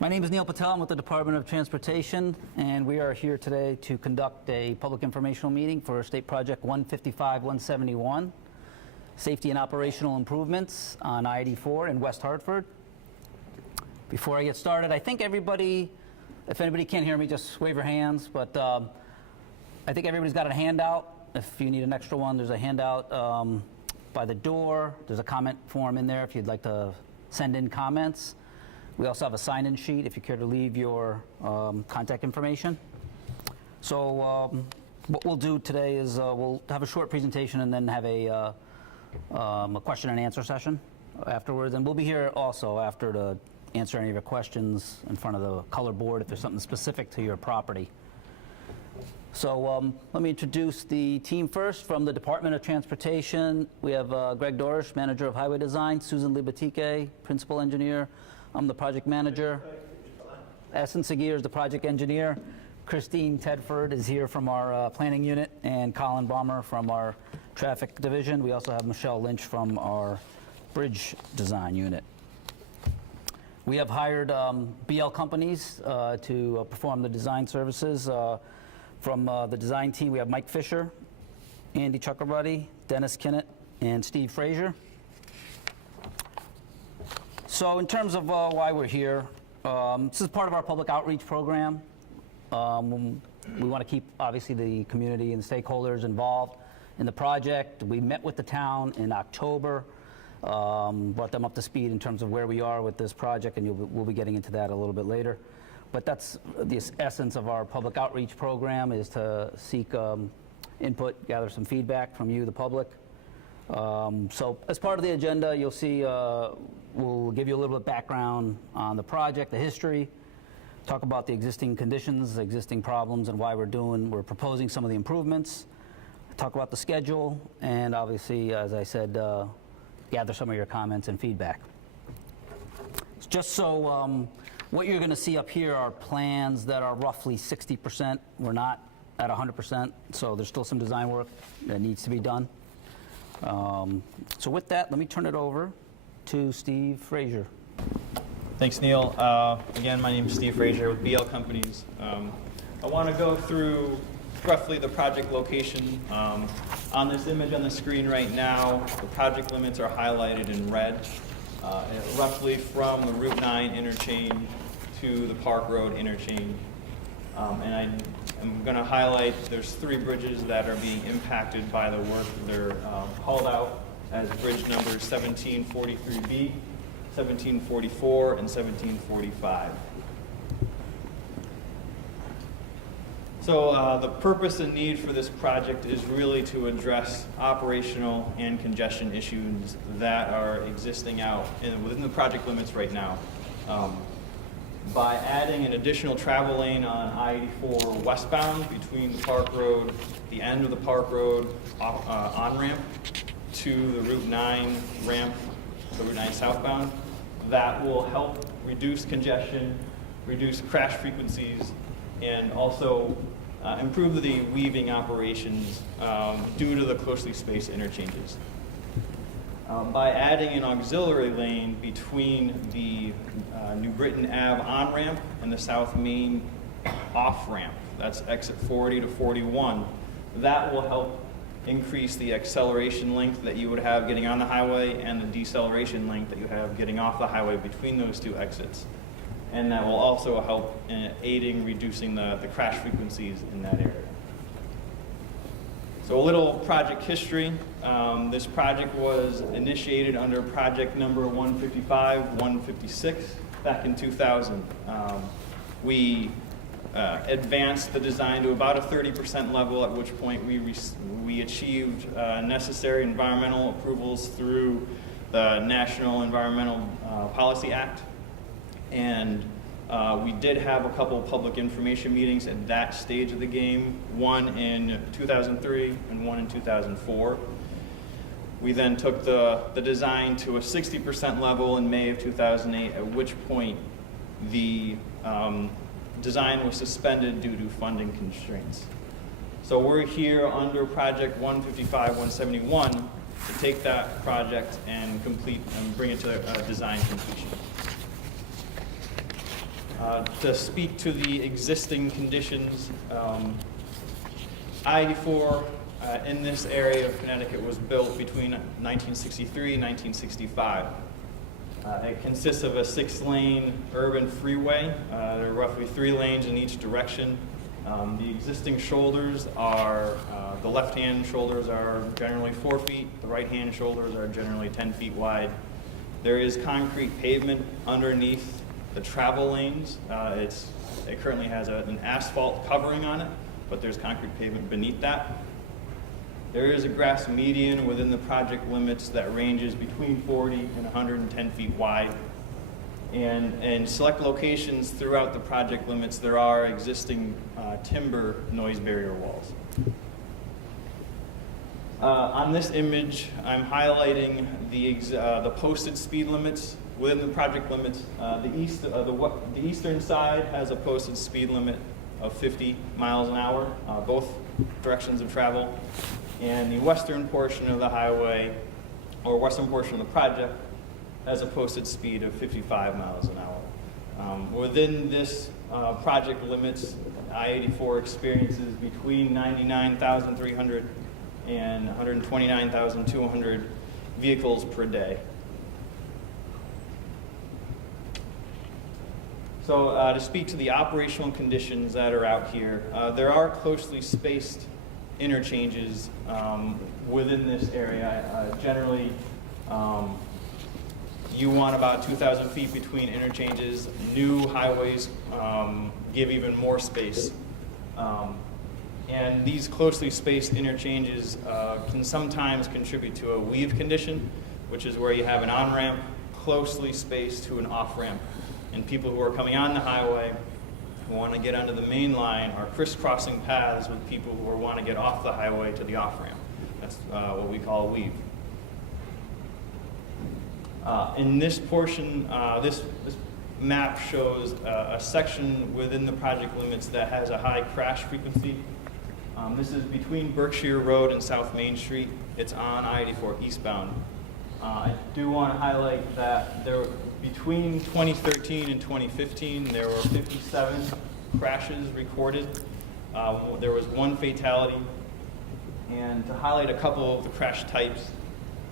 My name is Neil Patel. I'm with the Department of Transportation, and we are here today to conduct a public informational meeting for State Project 155-171, Safety and Operational Improvements on I-84 in West Hartford. Before I get started, I think everybody, if anybody can't hear me, just wave your hands, but I think everybody's got a handout. If you need an extra one, there's a handout by the door. There's a comment form in there if you'd like to send in comments. We also have a sign-in sheet if you care to leave your contact information. So what we'll do today is we'll have a short presentation and then have a question and answer session afterwards. And we'll be here also after to answer any of your questions in front of the color board if there's something specific to your property. So let me introduce the team first. From the Department of Transportation, we have Greg Dorish, Manager of Highway Design, Susan Libatique, Principal Engineer. I'm the project manager. Essen Seguir is the project engineer. Christine Tedford is here from our planning unit, and Colin Baumer from our traffic division. We also have Michelle Lynch from our bridge design unit. We have hired BL companies to perform the design services. From the design team, we have Mike Fisher, Andy Chakrabarty, Dennis Kinnett, and Steve Frazier. So in terms of why we're here, this is part of our public outreach program. We want to keep, obviously, the community and stakeholders involved in the project. We met with the town in October, brought them up to speed in terms of where we are with this project, and we'll be getting into that a little bit later. But that's the essence of our public outreach program, is to seek input, gather some feedback from you, the public. So as part of the agenda, you'll see we'll give you a little bit of background on the project, the history, talk about the existing conditions, the existing problems, and why we're proposing some of the improvements, talk about the schedule, and obviously, as I said, gather some of your comments and feedback. Just so what you're going to see up here are plans that are roughly 60%. We're not at 100%, so there's still some design work that needs to be done. So with that, let me turn it over to Steve Frazier. Thanks, Neil. Again, my name is Steve Frazier with BL Companies. I want to go through roughly the project location. On this image on the screen right now, the project limits are highlighted in red, roughly from the Route 9 interchange to the Park Road interchange. And I'm going to highlight there's 3 bridges that are being impacted by the work. They're called out as bridge numbers 1743B, 1744, and 1745. So the purpose and need for this project is really to address operational and congestion issues that are existing out within the project limits right now. By adding an additional travel lane on I-84 westbound between the Park Road, the end of the Park Road on-ramp to the Route 9 ramp, the Route 9 southbound, that will help reduce congestion, reduce crash frequencies, and also improve the weaving operations due to the closely spaced interchanges. By adding an auxiliary lane between the New Britain Ave on-ramp and the South Main off-ramp, that's exit 40 to 41, that will help increase the acceleration length that you would have getting on the highway and the deceleration length that you have getting off the highway between those 2 exits. And that will also help in aiding reducing the crash frequencies in that area. So a little project history. This project was initiated under project number 155-156 back in 2000. We advanced the design to about a 30% level, at which point we achieved necessary environmental approvals through the National Environmental Policy Act. And we did have a couple of public information meetings at that stage of the game, one in 2003 and one in 2004. We then took the design to a 60% level in May of 2008, at which point the design was suspended due to funding constraints. So we're here under project 155-171 to take that project and complete and bring it to design completion. To speak to the existing conditions, I-84 in this area of Connecticut was built between 1963 and 1965. It consists of a 6-lane urban freeway. There are roughly 3 lanes in each direction. The existing shoulders are, the left-hand shoulders are generally 4 feet, the right-hand shoulders are generally 10 feet wide. There is concrete pavement underneath the travel lanes. It currently has an asphalt covering on it, but there's concrete pavement beneath that. There is a grass median within the project limits that ranges between 40 and 110 feet wide. And in select locations throughout the project limits, there are existing timber noise barrier walls. On this image, I'm highlighting the posted speed limits within the project limits. The eastern side has a posted speed limit of 50 miles an hour, both directions of travel. And the western portion of the highway, or western portion of the project, has a posted speed of 55 miles an hour. Within this project limits, I-84 experiences between 99,300 and 129,200 vehicles per day. So to speak to the operational conditions that are out here, there are closely spaced interchanges within this area. Generally, you want about 2,000 feet between interchanges. New highways give even more space. And these closely spaced interchanges can sometimes contribute to a weave condition, which is where you have an on-ramp closely spaced to an off-ramp. And people who are coming on the highway who want to get onto the main line are crisscrossing paths with people who want to get off the highway to the off-ramp. That's what we call a weave. In this portion, this map shows a section within the project limits that has a high crash frequency. This is between Berkshire Road and South Main Street. It's on I-84 eastbound. I do want to highlight that between 2013 and 2015, there were 57 crashes recorded. There was 1 fatality. And to highlight a couple of the crash types,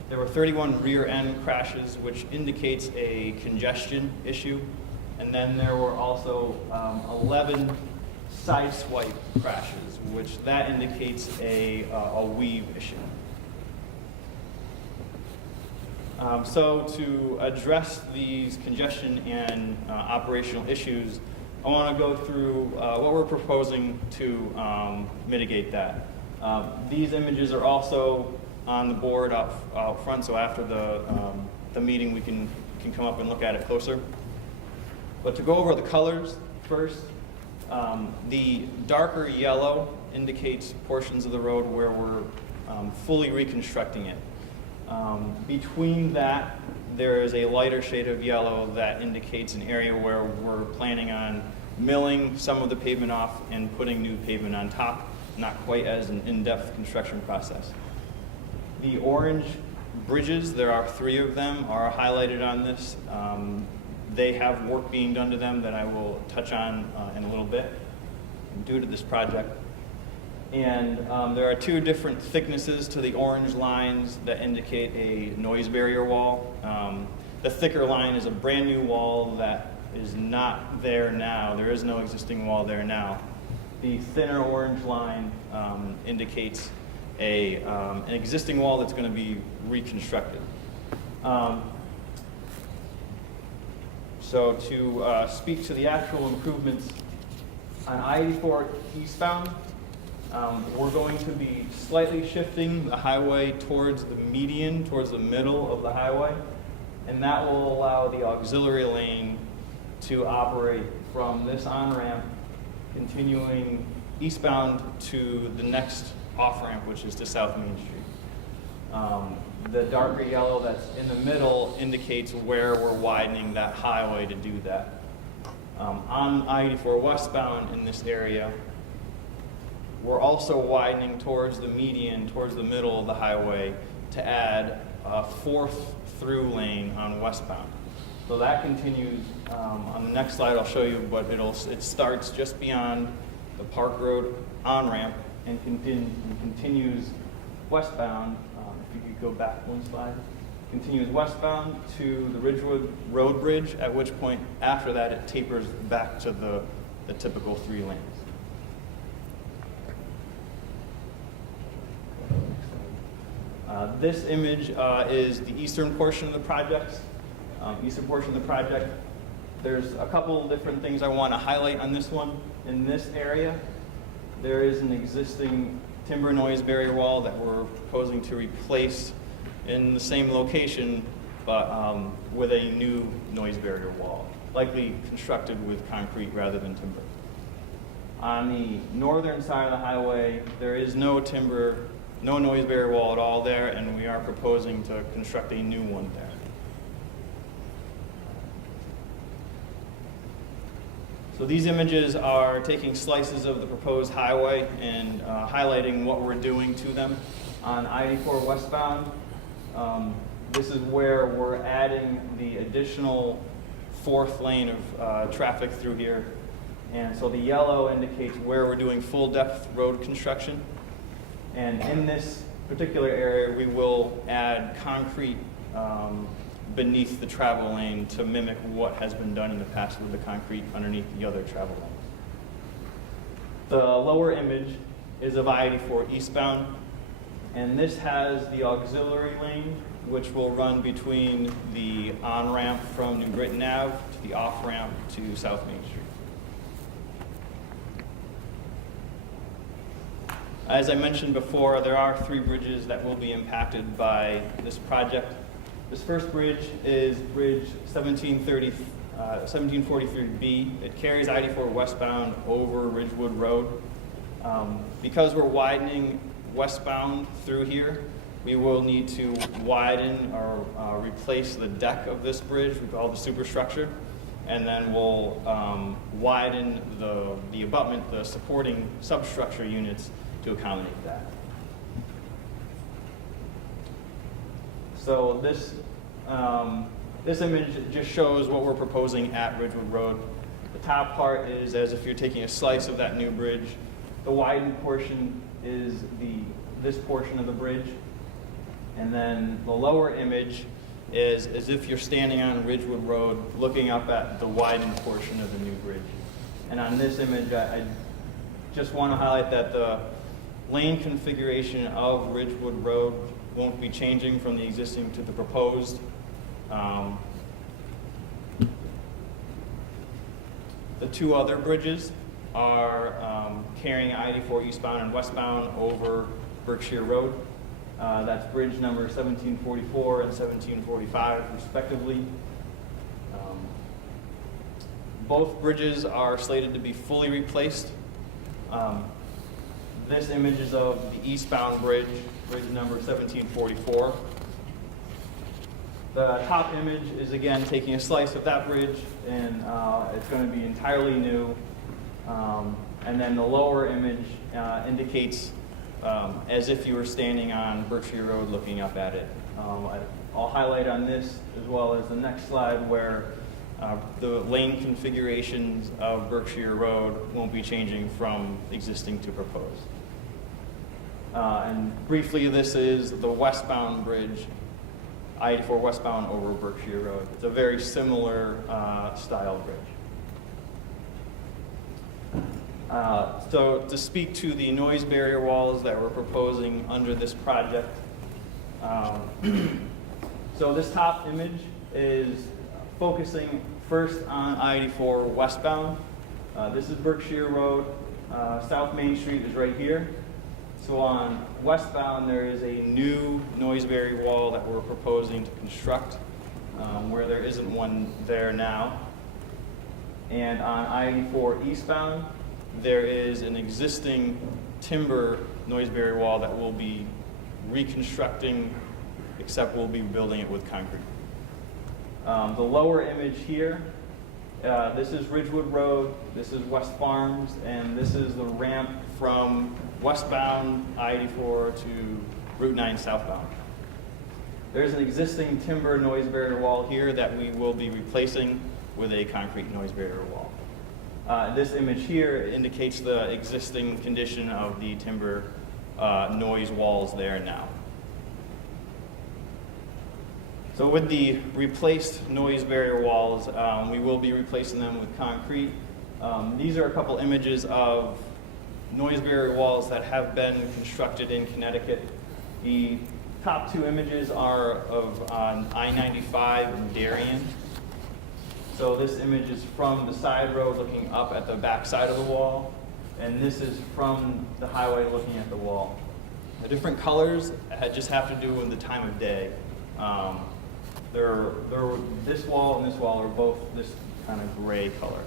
there were 31 rear end crashes, which indicates a congestion issue. And then there were also 11 side swipe crashes, which that indicates a weave issue. So to address these congestion and operational issues, I want to go through what we're proposing to mitigate that. These images are also on the board out front, so after the meeting we can come up and look at it closer. But to go over the colors first, the darker yellow indicates portions of the road where we're fully reconstructing it. Between that, there is a lighter shade of yellow that indicates an area where we're planning on milling some of the pavement off and putting new pavement on top, not quite as an in-depth construction process. The orange bridges, there are 3 of them, are highlighted on this. They have work being done to them that I will touch on in a little bit due to this project. And there are 2 different thicknesses to the orange lines that indicate a noise barrier wall. The thicker line is a brand new wall that is not there now. There is no existing wall there now. The thinner orange line indicates an existing wall that's going to be reconstructed. So to speak to the actual improvements on I-84 eastbound, we're going to be slightly shifting the highway towards the median, towards the middle of the highway, and that will allow the auxiliary lane to operate from this on-ramp, continuing eastbound to the next off-ramp, which is to South Main Street. The darker yellow that's in the middle indicates where we're widening that highway to do that. On I-84 westbound in this area, we're also widening towards the median, towards the middle of the highway, to add a 4th through lane on westbound. So that continues, on the next slide I'll show you, but it starts just beyond the Park Road on-ramp and continues westbound. If you could go back one slide. Continues westbound to the Ridgewood Road Bridge, at which point after that it tapers back to the typical 3 lanes. This image is the eastern portion of the project. There's a couple different things I want to highlight on this one. In this area, there is an existing timber noise barrier wall that we're proposing to replace in the same location, but with a new noise barrier wall, likely constructed with concrete rather than timber. On the northern side of the highway, there is no noise barrier wall at all there, and we are proposing to construct a new one there. So these images are taking slices of the proposed highway and highlighting what we're doing to them. On I-84 westbound, this is where we're adding the additional 4th lane of traffic through here. And so the yellow indicates where we're doing full depth road construction. And in this particular area, we will add concrete beneath the travel lane to mimic what has been done in the past with the concrete underneath the other travel lanes. The lower image is of I-84 eastbound, and this has the auxiliary lane, which will run between the on-ramp from New Britain Ave to the off-ramp to South Main Street. As I mentioned before, there are 3 bridges that will be impacted by this project. This first bridge is Bridge 1743B. It carries I-84 westbound over Ridgewood Road. Because we're widening westbound through here, we will need to widen or replace the deck of this bridge. We call it the superstructure. And then we'll widen the abutment, the supporting substructure units to accommodate that. So this image just shows what we're proposing at Ridgewood Road. The top part is as if you're taking a slice of that new bridge. The widened portion is this portion of the bridge. And then the lower image is as if you're standing on Ridgewood Road looking up at the widened portion of the new bridge. And on this image, I just want to highlight that the lane configuration of Ridgewood Road won't be changing from the existing to the proposed. The 2 other bridges are carrying I-84 eastbound and westbound over Berkshire Road. That's bridge number 1744 and 1745, respectively. Both bridges are slated to be fully replaced. This image is of the eastbound bridge, bridge number 1744. The top image is again taking a slice of that bridge, and it's going to be entirely new. And then the lower image indicates as if you were standing on Berkshire Road looking up at it. I'll highlight on this as well as the next slide where the lane configurations of Berkshire Road won't be changing from existing to proposed. And briefly, this is the westbound bridge, I-84 westbound over Berkshire Road. It's a very similar style bridge. So to speak to the noise barrier walls that we're proposing under this project, so this top image is focusing first on I-84 westbound. This is Berkshire Road. South Main Street is right here. So on westbound, there is a new noise barrier wall that we're proposing to construct where there isn't one there now. And on I-84 eastbound, there is an existing timber noise barrier wall that we'll be reconstructing, except we'll be building it with concrete. The lower image here, this is Ridgewood Road, this is West Farms, and this is the ramp from westbound I-84 to Route 9 southbound. There's an existing timber noise barrier wall here that we will be replacing with a concrete noise barrier wall. This image here indicates the existing condition of the timber noise walls there now. So with the replaced noise barrier walls, we will be replacing them with concrete. These are a couple images of noise barrier walls that have been constructed in Connecticut. The top two images are of I-95 in Darien. So this image is from the side road looking up at the back side of the wall, and this is from the highway looking at the wall. The different colors just have to do with the time of day. This wall and this wall are both this kind of gray color.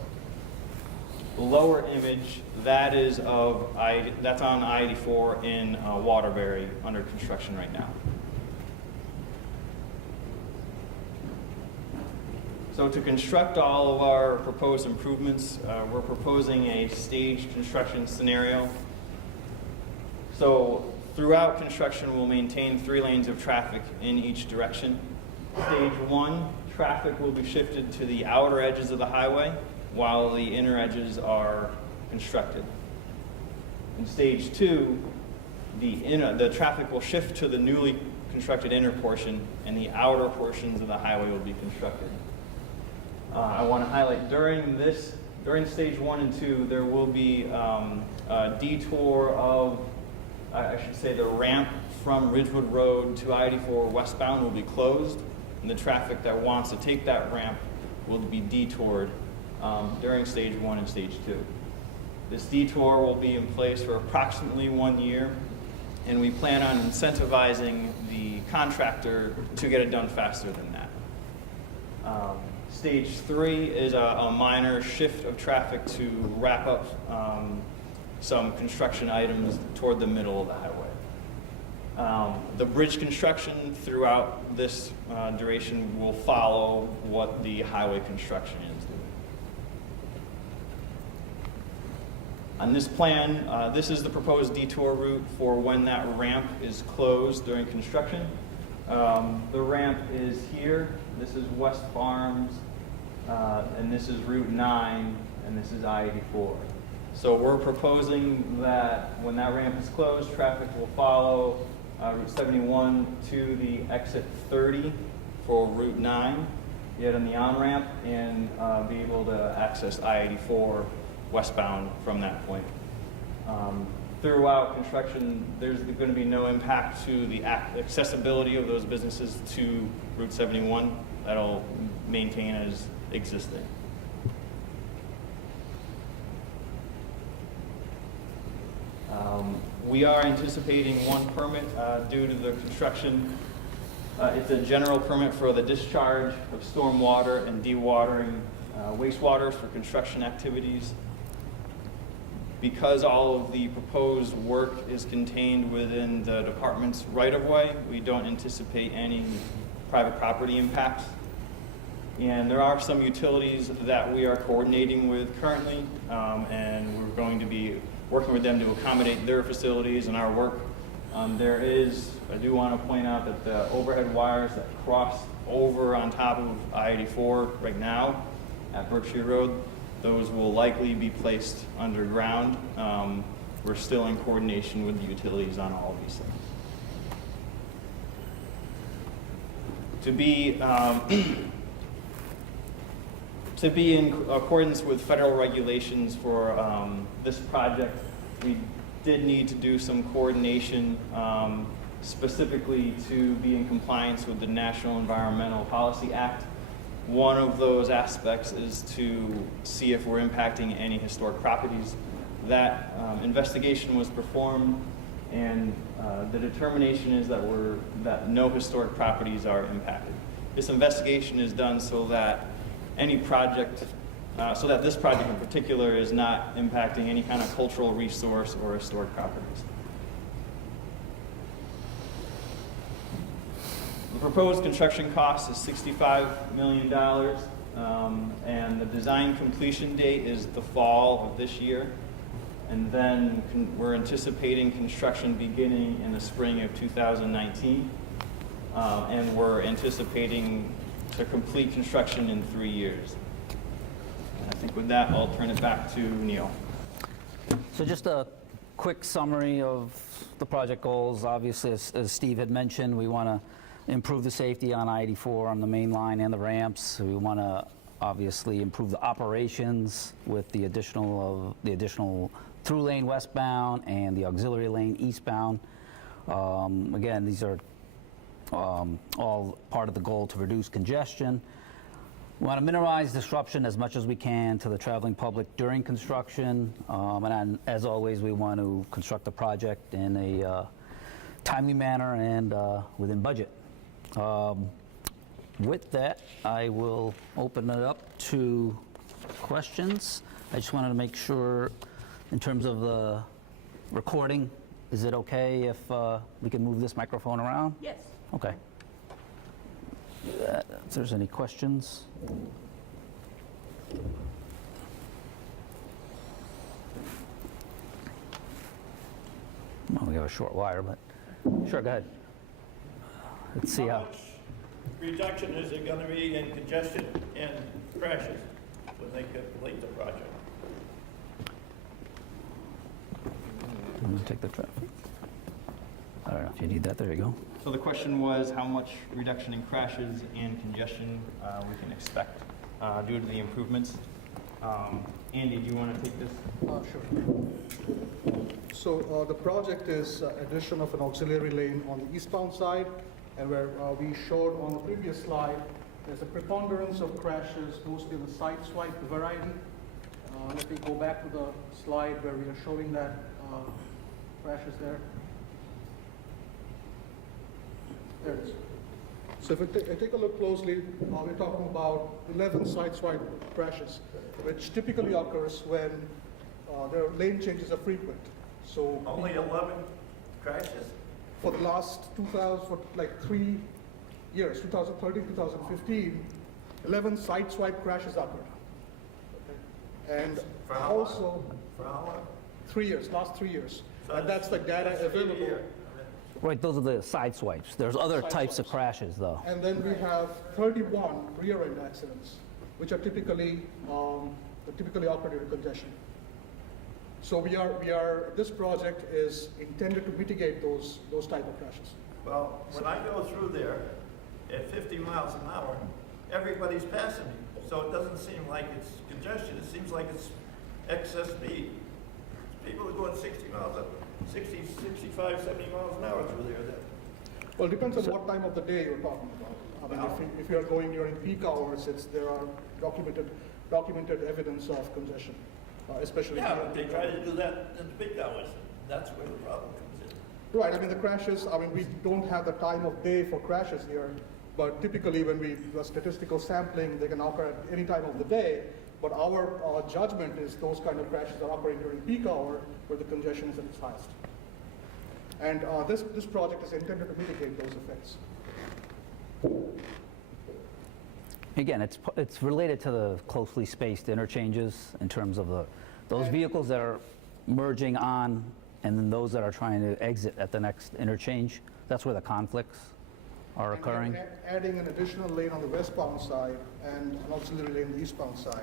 The lower image, that's on I-84 in Waterbury under construction right now. So to construct all of our proposed improvements, we're proposing a staged construction scenario. So throughout construction, we'll maintain 3 lanes of traffic in each direction. Stage 1, traffic will be shifted to the outer edges of the highway while the inner edges are constructed. In stage 2, the traffic will shift to the newly constructed inner portion, and the outer portions of the highway will be constructed. I want to highlight during stage 1 and 2, there will be a detour of, I should say, the ramp from Ridgewood Road to I-84 westbound will be closed, and the traffic that wants to take that ramp will be detoured during stage 1 and stage 2. This detour will be in place for approximately 1 year, and we plan on incentivizing the contractor to get it done faster than that. Stage 3 is a minor shift of traffic to wrap up some construction items toward the middle of the highway. The bridge construction throughout this duration will follow what the highway construction is doing. On this plan, this is the proposed detour route for when that ramp is closed during construction. The ramp is here. This is West Farms, and this is Route 9, and this is I-84. So we're proposing that when that ramp is closed, traffic will follow Route 71 to the exit 30 for Route 9, get on the on-ramp, and be able to access I-84 westbound from that point. Throughout construction, there's going to be no impact to the accessibility of those businesses to Route 71. That'll maintain as existing. We are anticipating one permit due to the construction. It's a general permit for the discharge of stormwater and dewatering wastewaters for construction activities. Because all of the proposed work is contained within the department's right-of-way, we don't anticipate any private property impacts. And there are some utilities that we are coordinating with currently, and we're going to be working with them to accommodate their facilities and our work. I do want to point out that the overhead wires that cross over on top of I-84 right now at Berkshire Road, those will likely be placed underground. We're still in coordination with the utilities on all of these things. To be in accordance with federal regulations for this project, we did need to do some coordination specifically to be in compliance with the National Environmental Policy Act. One of those aspects is to see if we're impacting any historic properties. That investigation was performed, and the determination is that no historic properties are impacted. This investigation is done so that this project in particular is not impacting any kind of cultural resource or historic properties. The proposed construction cost is $65 million, and the design completion date is the fall of this year. And then we're anticipating construction beginning in the spring of 2019. and we're anticipating to complete construction in 3 years. And I think with that, I'll turn it back to Neil. So just a quick summary of the project goals. Obviously, as Steve had mentioned, we want to improve the safety on I-84 on the main line and the ramps. We want to obviously improve the operations with the additional through lane westbound and the auxiliary lane eastbound. Again, these are all part of the goal to reduce congestion. We want to minimize disruption as much as we can to the traveling public during construction. And as always, we want to construct the project in a timely manner and within budget. With that, I will open it up to questions. I just wanted to make sure, in terms of the recording, is it okay if we can move this microphone around? Yes. Okay. If there's any questions. Well, we have a short wire, but sure, go ahead. Let's see how. much reduction is there gonna be in congestion and crashes when they complete the project? I'm going to take the traffic. I don't know if you need that. There you go. So the question was how much reduction in crashes and congestion we can expect due to the improvements. Andy, do you want to take this? Sure. So the project is addition of an auxiliary lane on the eastbound side, and where we showed on the previous slide, there's a preponderance of crashes, mostly the side swipe variety. Let me go back to the slide where we are showing that crashes there. There it is. So if I take a look closely, we're talking about 11 side swipe crashes, which typically occurs when their lane changes are frequent. So Only 11 crashes? for the last 2000, for like 3 years, 2013, 2015, 11 side swipe crashes occurred. Okay. And For how long? also For how long? 3 years, last 3 years. So And that's the data that's a available. year. Right, those are the side swipes. There's other Side types of swipes. crashes, though. And then we have 31 rear-end accidents, which are typically occur during congestion. So this project is intended to mitigate those type of crashes. Well, when I go through there at 50 miles an hour, everybody's passing me. So it doesn't seem like it's congestion, it seems like it's excess speed. People are going 60 miles up, 60, 65, 70 miles an hour through there. Well, it depends on what time of the day you're talking about. I mean, if you are going during peak hours, there are documented evidence of congestion, especially. Yeah, but they try to do that in the peak hours. That's where the problem comes in. Right. I mean, the crashes. I mean, we don't have the time of day for crashes here, but typically when we do a statistical sampling, they can occur at any time of the day. But our judgment is those kind of crashes are occurring during peak hour where the congestion is at its highest. And this project is intended to mitigate those effects. Again, it's related to the closely spaced interchanges in terms of those vehicles that are merging on and then those that are trying to exit at the next interchange. That's where the conflicts are And occurring. we're adding an additional lane on the westbound side and an auxiliary lane on the eastbound side.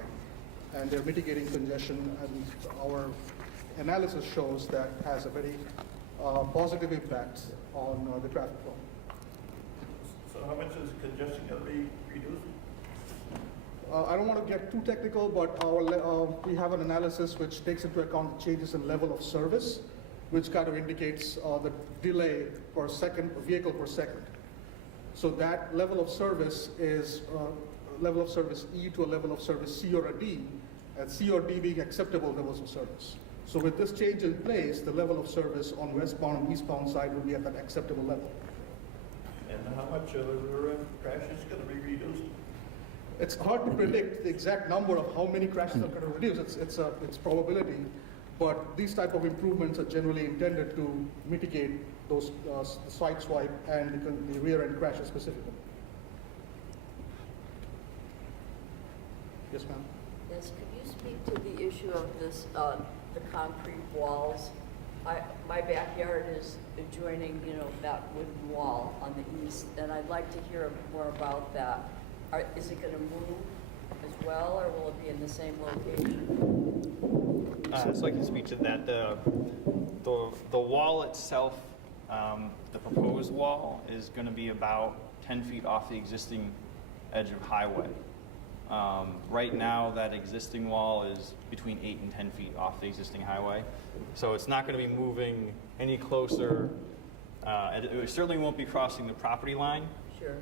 And they're mitigating congestion, and our analysis shows that has a very positive impact on the traffic flow. So how much is congestion going to be reduced? I don't want to get too technical, but we have an analysis which takes into account changes in level of service, which kind of indicates the delay per second, vehicle per second. So that level of service is level of service E to a level of service C or a D, and C or D being acceptable levels of service. So with this change in place, the level of service on westbound and eastbound side will be at that acceptable level. And how much of the crashes going to be reduced? It's hard to predict the exact number of how many crashes are going to reduce. It's probability, but these type of improvements are generally intended to mitigate those side swipe and the rear end crashes specifically. Yes, ma'am. Yes, could you speak to the issue of this, the concrete walls My backyard is adjoining, you know, that wooden wall on the east, and I'd like to hear more about that. Is it going to move as well, or will it be in the same location? So I can speak to that. The wall itself, the proposed wall, is going to be about 10 feet off the existing edge of highway. Right now, that existing wall is between 8 and 10 feet off the existing highway. So it's not going to be moving any closer. It certainly won't be crossing the property line. Sure.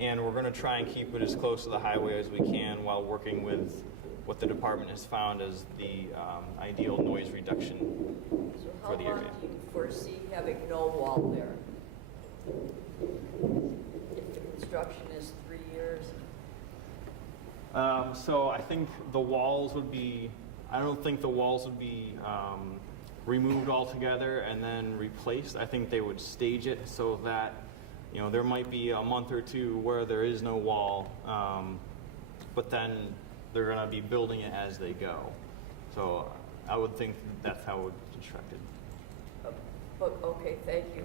And we're going to try and keep it as close to the highway as we can while working with what the department has found as the ideal noise reduction So for the how long area. do you foresee having no wall there? If the construction is 3 years? So I think the walls would be, I don't think the walls would be removed altogether and then replaced. I think they would stage it so that, you know, there might be a month or two where there is no wall, but then they're going to be building it as they go. So I would think that's how it would be constructed. Okay, thank you.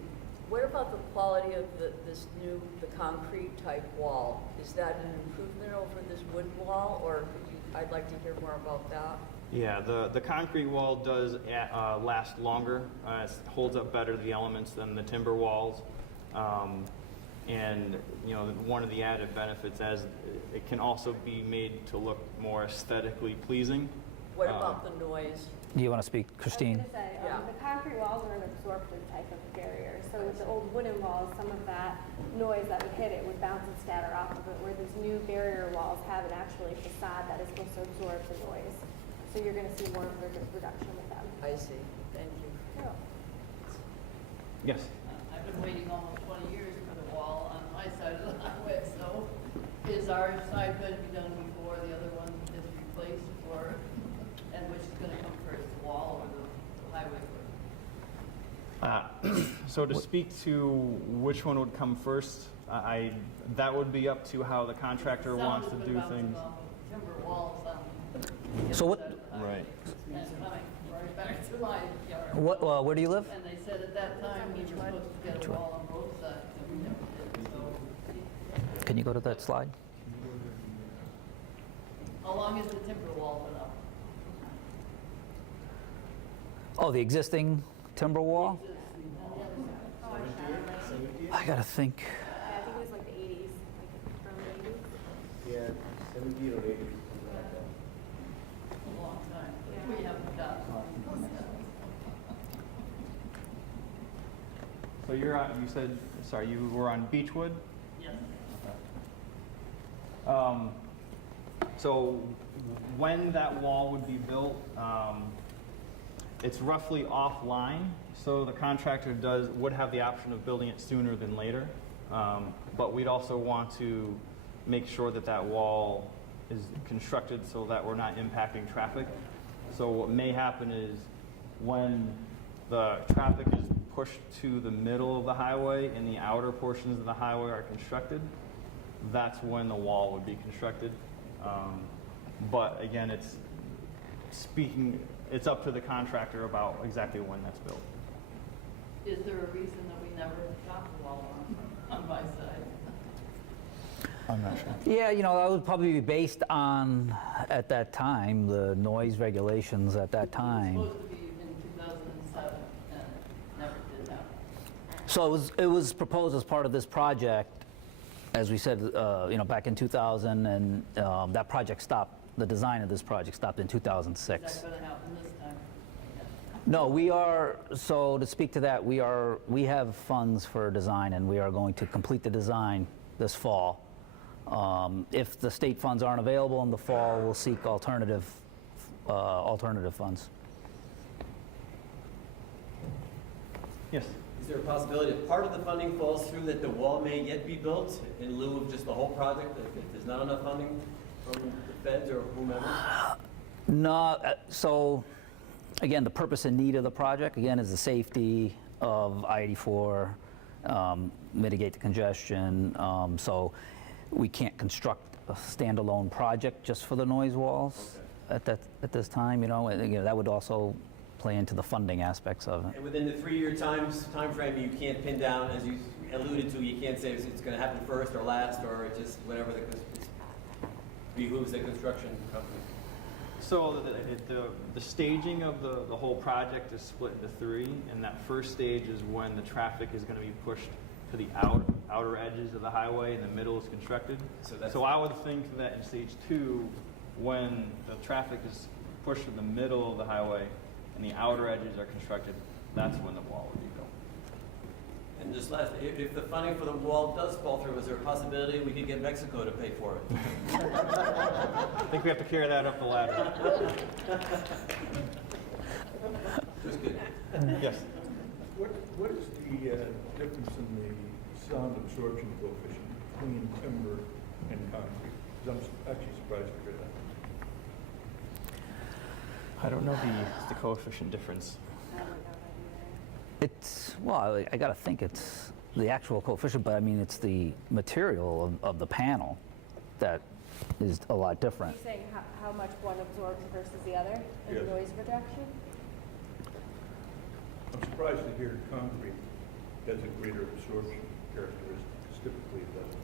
What about the quality of the concrete type wall? Is that an improvement over this wood wall, or I'd like to hear more about that. Yeah, the concrete wall does last longer. It holds up better the elements than the timber walls. And you know, one of the added benefits as it can also be made to look more aesthetically pleasing. What about the noise? Do you want to speak, Christine? I was going to say, Yeah. the concrete walls are an absorptive type of barrier. So with the old wooden walls, some of that noise that would hit it would bounce and scatter off of it, where these new barrier walls have an actually facade that is supposed to absorb the noise. So you're going to see more of a reduction with them. I see. Thank you. Yes. I've been waiting almost 20 years for the wall on my side of the highway, so is our side going to be done before the other one is replaced, or, and which is going to come first, the wall or the highway first? So to speak to which one would come first, that would be up to how the contractor wants to do things. Timber walls on So what- Right. and coming right back to my yard. Where do you live? And they said at that time we were supposed to get a wall on both sides, and we never did, so Can you go to that slide? how long is the timber wall put up? Oh, the existing timber wall? I gotta think. Yeah, I think it was like the 80s, like from the 80s. Yeah, 70 or 80. A long time, Yeah. we haven't got one. So you said, sorry, you were on Beechwood? Yes. So when that wall would be built, it's roughly offline, so the contractor would have the option of building it sooner than later. But we'd also want to make sure that that wall is constructed so that we're not impacting traffic. So what may happen is when the traffic is pushed to the middle of the highway and the outer portions of the highway are constructed, that's when the wall would be constructed. But again, it's up to the contractor about exactly when that's built. Is there a reason that we never got the wall on my side? I'm not sure. Yeah, you know, that would probably be based on, at that time, the noise regulations at that It time. was supposed to be in 2007 and never did happen. So it was proposed as part of this project, as we said, you know, back in 2000, and that project stopped. The design of this project stopped in 2006. Is that going to happen this time? No, we are, so to speak to that, we have funds for design, and we are going to complete the design this fall. If the state funds aren't available in the fall, we'll seek alternative funds. Yes. Is there a possibility if part of the funding falls through that the wall may yet be built in lieu of just the whole project, if there's not enough funding from the feds or whomever? No, so again, the purpose and need of the project, again, is the safety of I-84, mitigate the congestion. So we can't construct a standalone project just for the noise walls at this time, you know. And, you know, that would also play into the funding aspects of it. And within the 3-year time frame, you can't pin down, as you alluded to, you can't say it's going to happen first or last, or it just whatever it behooves the construction company. So the staging of the whole project is split into 3, and that first stage is when the traffic is going to be pushed to the outer edges of the highway, and the middle is constructed. So I would think that in stage 2, when the traffic is pushed to the middle of the highway and the outer edges are constructed, that's when the wall would be built. And just last, if the funding for the wall does fall through, is there a possibility we could get Mexico to pay for it? I think we have to carry that up the ladder. Just good. Yes. What is the difference in the sound absorption coefficient between timber and concrete? 'Cause I'm actually surprised to hear that. I don't know the coefficient difference. I don't know that It's, well, I gotta think it's the actual coefficient, but I mean, it's the material of the panel that is a lot either. different. You're saying how much one absorbs versus the other in Yes. noise reduction? I'm surprised to hear concrete has a greater absorption characteristics. Typically, it doesn't.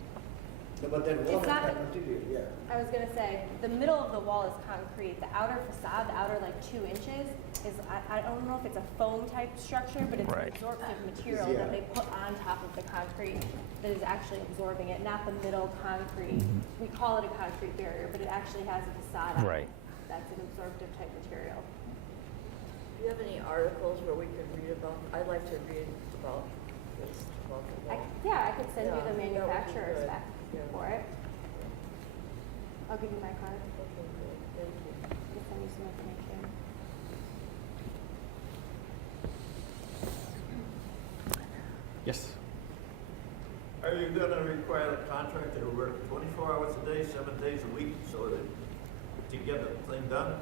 But that wall It's has not that the- material, yeah. I was gonna say, the middle of the wall is concrete. The outer facade, the outer like 2 inches, is, I don't know if it's a foam type structure, but it's an Right. absorptive material Yeah. that they put on top of the concrete that is actually absorbing it, not the middle concrete. We call it a concrete barrier, but it actually has a facade on it. Right. That's an absorptive type material. Do you have any articles where we could read about, I'd like to read about this, about the wall. Yeah, I could send you Yeah, the that would be manufacturer's good. spec Yeah. for it. I'll give you my card. Okay, good, thank you. I'll send you some information. Yes. Are you gonna require the contractor to work 24 hours a day, 7 days a week, so that, to get the thing done?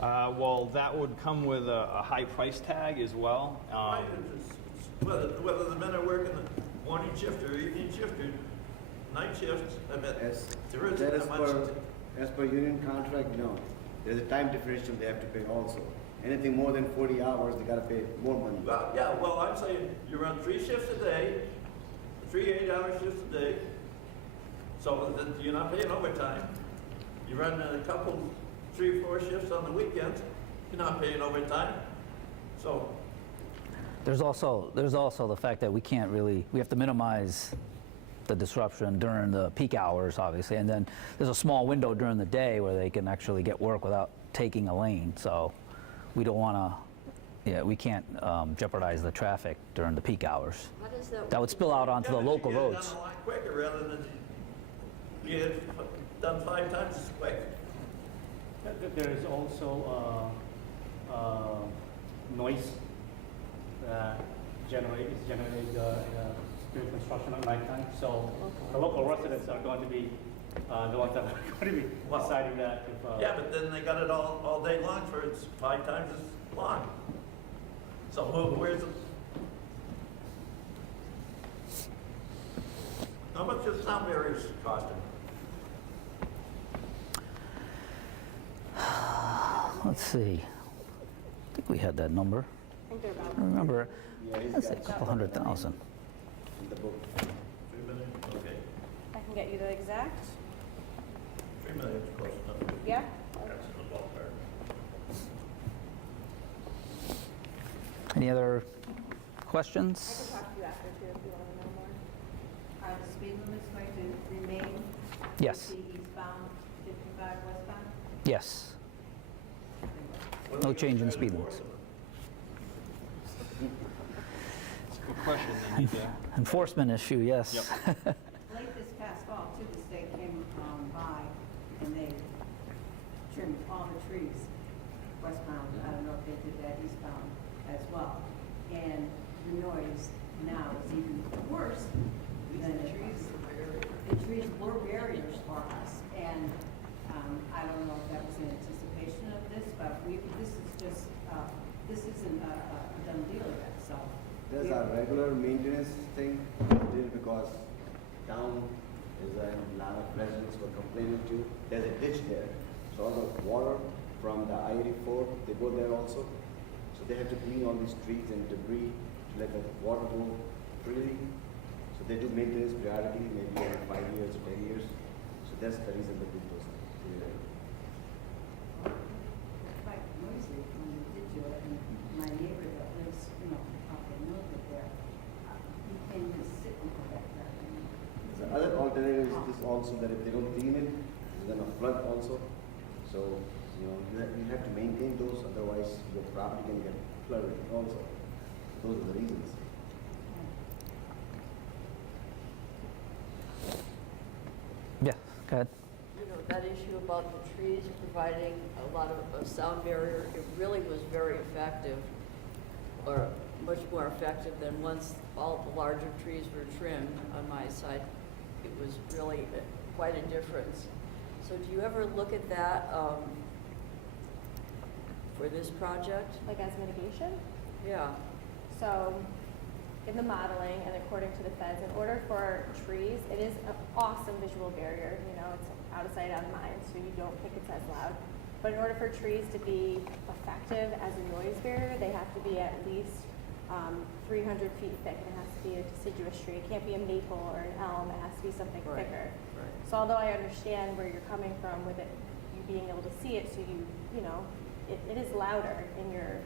Well, that would come with a high price tag as well. Right, whether the men are working the morning shift or evening shift or night shift, I mean, As, there isn't that is that much. as per union contract, no. There's a time differential they have to pay also. Anything more than 40 hours, they gotta pay more money. Well, yeah, well, I'm saying you run 3 shifts a day, 3 8-hour shifts a day, so that you're not paying overtime. You run a couple, 3 or 4 shifts on the weekends, you're not paying overtime. So, There's also the fact that we can't really, we have to minimize the disruption during the peak hours, obviously, and then there's a small window during the day where they can actually get work without taking a lane, so we don't want to, we can't jeopardize the traffic during the peak hours. How does that? That would spill out onto the yeah, but local you get it roads. done a lot quicker rather than you get it done 5 times as quick. There is also noise generated during construction at nighttime. So the local residents are going to be the ones that are going to be deciding that. If, Yeah, but then they got it all day long for it's 5 times as long. So where's the? How much is sound barriers costing? Let's see. I think we had that number. I think they're about. I remember, Yeah, he's let's say got a couple $100,000. in the book. 3 million? Okay. I can get you the exact. 3 million is close enough. Yeah? That's in the ballpark. Any other I questions? can talk to you after too if you want to know more. Are the speed limits going to remain? Yes. 50 eastbound, 55 westbound? Yes. No change in speed limits. Good question. They need to- Enforcement issue, yes. Late this past fall, too, the state came by and they trimmed all the trees westbound. I don't know if they did that eastbound as well. And the noise now is even worse than it was. The trees were barriers for us, and I don't know if that was in anticipation of this, but this is just, this isn't a done deal yet, so. There's a regular maintenance thing, still because town is a lot of residents were complaining to. There's a ditch there, so all the water from the I-84, they go there also. So they have to clean all these trees and debris to let the water go freely. So they do maintenance periodically, maybe every 5 years or 10 years. So that's the reason they do those. It's quite noisy when you did do it, and my neighbor that lives, up in Milford there, he can't even sit on that back. The other alternative is this also, that if they don't clean it, it's gonna flood also. So, you have to maintain those, otherwise your property can get flooded also. Those are the reasons. Yeah, go ahead. That issue about the trees providing a lot of a sound barrier, it really was very effective, or much more effective than once all the larger trees were trimmed on my side. It was really quite a difference. So do you ever look at that for this project? Like as mitigation? Yeah. So in the modeling and according to the feds, in order for trees, it is an awesome visual barrier. It's out of sight, out of mind, so you don't think it's as loud. But in order for trees to be effective as a noise barrier, they have to be at least 300 feet thick, and it has to be a deciduous tree. It can't be a maple or an elm. It has to be something thicker. Right. So although I understand where you're coming from with it, you being able to see it, so it is louder in your,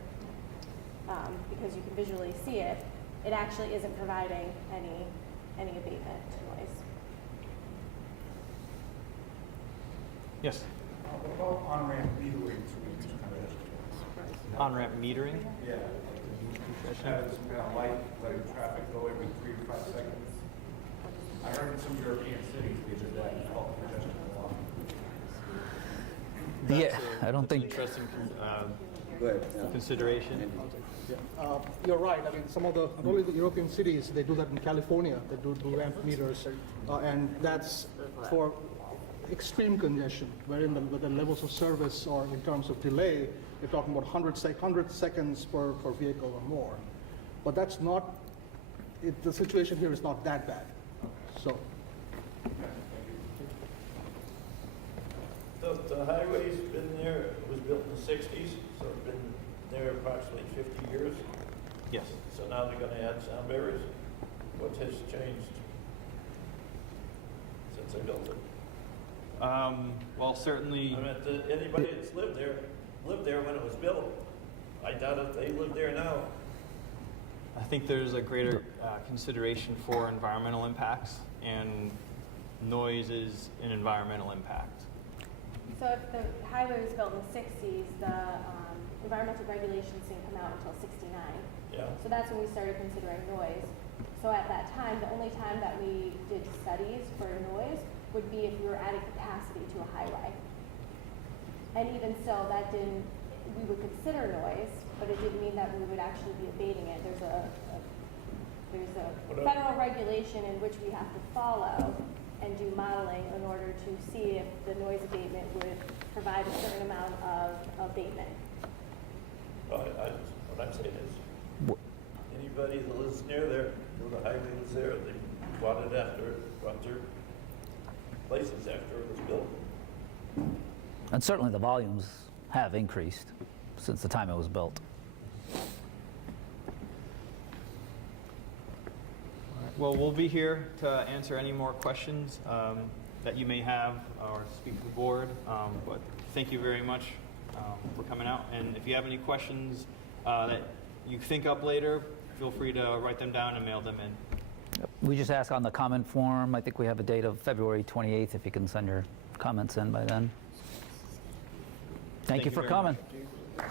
because you can visually see it, it actually isn't providing any abatement to noise. Yes. What about on-ramp metering to reduce congestion? On-ramp metering? Yeah. Just having some kind of light, letting traffic go every 3 to 5 seconds. I heard in some European cities they did that, it's called congestion law. Yeah, I don't That's an think, interesting Go ahead. Yeah. consideration. You're right. I mean, not only the European cities, they do that in California. They do ramp meters, and that's for extreme congestion, wherein the levels of service or in terms of delay, you're talking about 100 seconds per vehicle or more. But that's not, the situation here is not that bad. So, The highway's been there, it was built in the 60s, so it's been there approximately 50 years. Yes. So now they're gonna add sound barriers. What has changed since they built it? Well, certainly. I mean, anybody that's lived there when it was built. I doubt if they live there now. I think there's a greater consideration for environmental impacts, and noise is an environmental impact. So if the highway was built in the 60s, the environmental regulations didn't come out until 69. Yeah. So that's when we started considering noise. So at that time, the only time that we did studies for noise would be if we were adding capacity to a highway. And even still, we would consider noise, but it didn't mean that we would actually be abating it. There's a federal regulation in which we have to follow and do modeling in order to see if the noise abatement would provide a certain amount of abatement. Well, what I'm saying is, anybody that lives near there, the highway was there, they bought their places after it was built. and certainly the volumes have increased since the time it was built. Well, we'll be here to answer any more questions that you may have or speak to the board. But thank you very much for coming out. And if you have any questions that you think up later, feel free to write them down and mail them in. We just ask on the comment form, I think we have a date of February 28th, if you can send your comments in by then. Thank you for very coming. much.